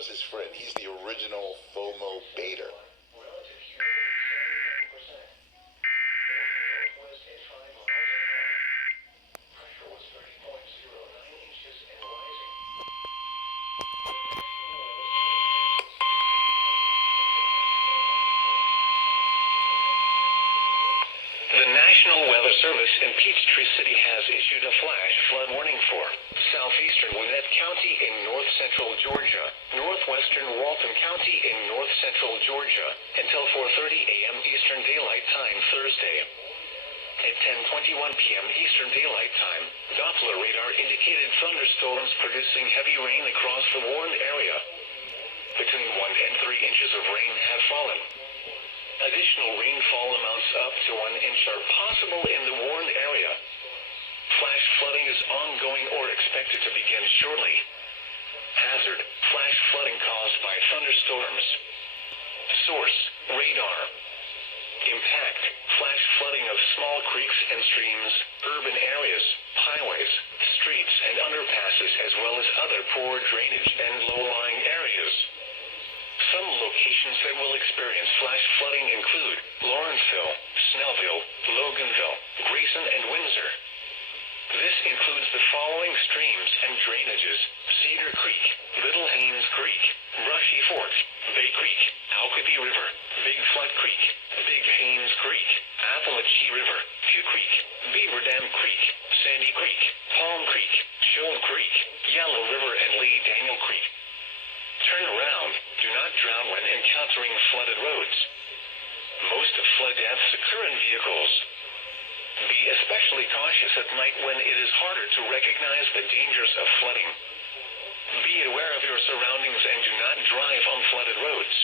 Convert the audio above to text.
was his friend. He's the original FOMO baiter. The National Weather Service in Peachtree City has issued a flash flood warning for southeastern Gwinnett County in north-central Georgia, northwestern Walton County in north-central Georgia, until 4:30 a.m. Eastern Daylight Time Thursday. At 10:21 p.m. Eastern Daylight Time, Doppler radar indicated thunderstorms producing heavy rain across the warned area. Between 1 and 3 inches of rain have fallen. Additional rainfall amounts up to 1 inch are possible in the warned area. Flash flooding is ongoing or expected to begin shortly. Hazard: flash flooding caused by thunderstorms. Source: radar. Impact: flash flooding of small creeks and streams, urban areas, highways, streets and underpasses, as well as other poor drainage and low-lying areas. Some locations that will experience flash flooding include Lawrenceville, Snellville, Loganville, Grayson, and Windsor. This includes the following streams and drainages: Cedar Creek, Little Haynes Creek, Brushy Fork, Bay Creek, Alkabee River, Big Flood Creek, Big Haynes Creek, Appalachee River, Q Creek, Beaver Dam Creek, Sandy Creek, Palm Creek, Shoal Creek, Yellow River, and Lee Daniel Creek. Turn around. Do not drown when encountering flooded roads. Most flood deaths occur in vehicles. Be especially cautious at night when it is harder to recognize the dangers of flooding. Be aware of your surroundings and do not drive on flooded roads.